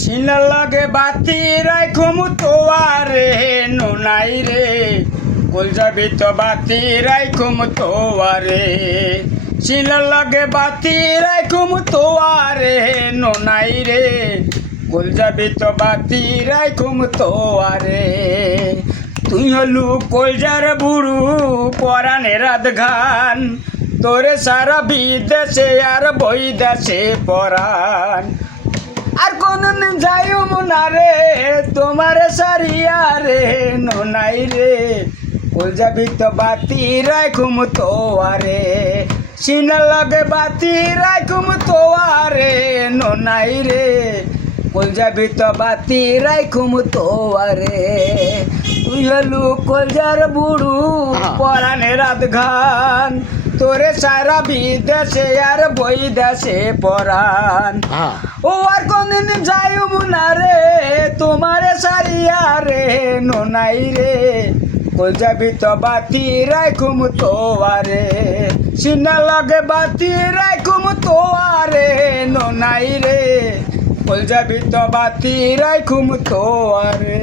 সিনার লগে বাতি রাইখুম তোয়ারে নোনাই রে কল যাবি তো বাতি রাইখুম তোয়ারে সিনার লগে বাতি রাইখুম তোয়ারে নোনাই রে কল যাবি তো বাতি রাইখুম তোয়ারে তুই হলু কলজার বুড়ু পরানে রাত ঘান তোরে সারা বিদেশে আর বই দেশে পরান আর কোনদিন যাইও না রে তোমার সারিয়া রে নোনাই রে কল যাবি তো বাতি রাইখুম তোয়ারে সিনার লগে বাতি রাইখুম তোয়ারে নোনাই রে কল যাবি তো বাতি রাইখুম তোয়ারে তুই হলু কলজার বুড়ু পরানে রাত ঘান তোরে সারা বিদেশে আর বই দেশে পরান ও আর কোনদিন যাইও না রে তোমার সারিয়া রে নোনাই রে কল যাবি তো বাতি রাইখুম তোয়ারে সিনার লগে বাতি রাইখুম তোয়ারে নোনাই রে কল যাবি তো বাতি রাইখুম তোয়ারে।